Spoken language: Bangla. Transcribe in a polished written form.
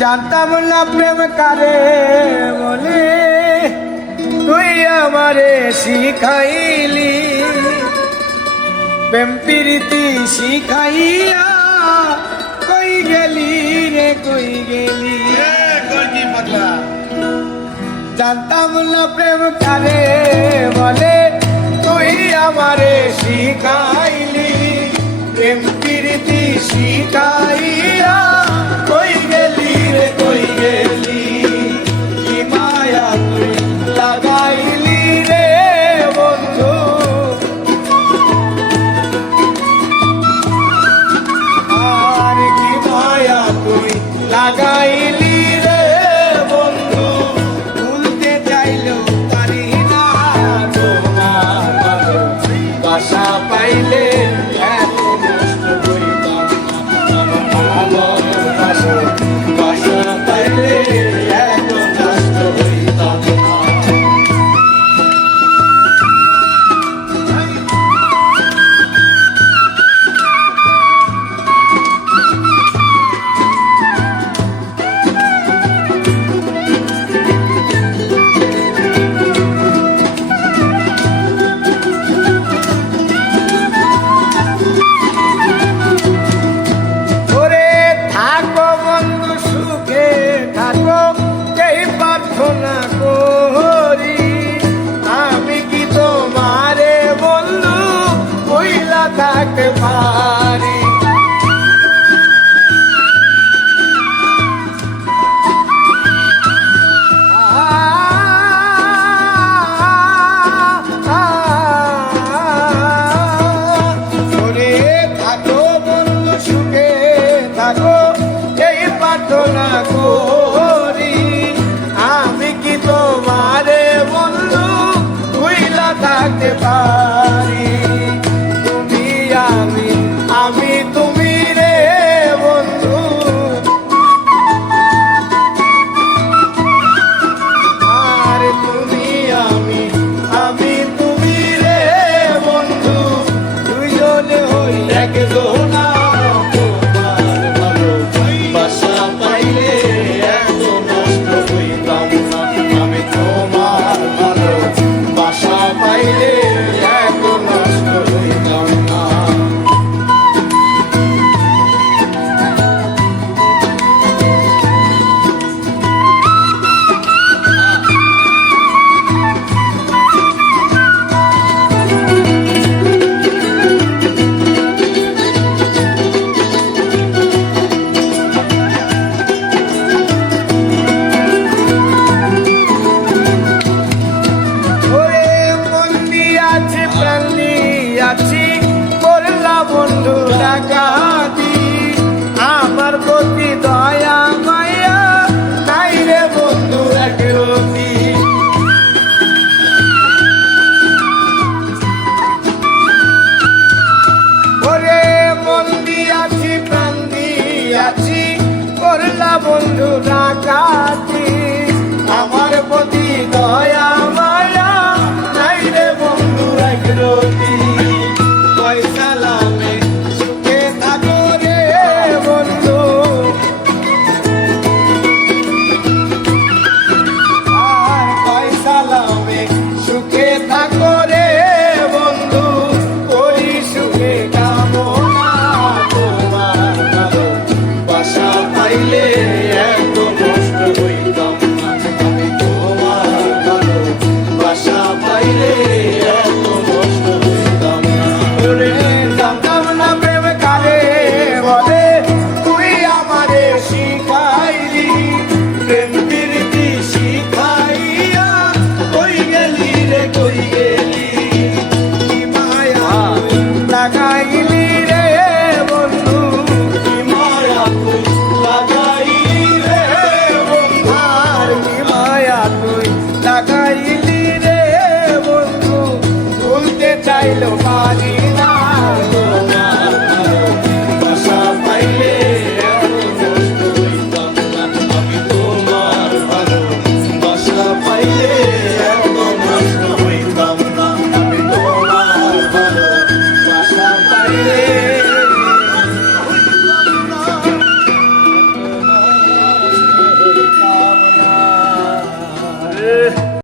জানতাম না প্রেম কারে বলে, তুই আমারে শিখাইলি। প্রেম প্রীতি শিখাইয়া কই গেলি রে কই গেলি। জানতাম না প্রেম কারে বলে, তুই আমারে শিখাইলি। প্রেম প্রীতি শিখাইয়া কই গেলি রে কই গেলি। কি মায়া তুই লাগাইলি রে বন্ধু, আর কি মায়া তুই লাগাইলি রে বন্ধু। ভুলতে চাইলেও পারি না তোমার ভালোবাসা পাইলে এত কষ্ট হইতাম না। ভালোবাসা পাইলে এত কষ্ট হইতাম না। প্রার্থনা করি আমি কি তোমারে বন্ধু কইলা থাকতে পারি। থাকো বন্ধু সুখে থাকো এই প্রার্থনা করি আমি কি তোমারে বন্ধু ভুইলা থাকতে পারি। তুমি আমি তুমি রে বন্ধু, আর তুমি আমি তুমি রে বন্ধু। দুইজনে হই একজনা তোমার ভালোবাসা পাইলে এত নষ্ট হইতাম না। আমি তোমার ভালোবাসা পাইলে এত নষ্ট হইতাম না। বন্ধু ডাকাতি আমার প্রতি দয়া মায়া নাই রে বন্ধু একরতি। ওরে মন দিয়াছি প্রাণ দিয়াছি করলা বন্ধু ডাকাতি আমার প্রতি দয়া মায়া নাই রে বন্ধু একরতি। সালামে সুখে থাকো রে বন্ধু, আর সালামে সুখে থাকো রে বন্ধু। করি সুখে কামনা তোমার ভালোবাসা পাইলে এত নষ্ট হইতাম না। আমি তোমার ভালোবাসা পাইলে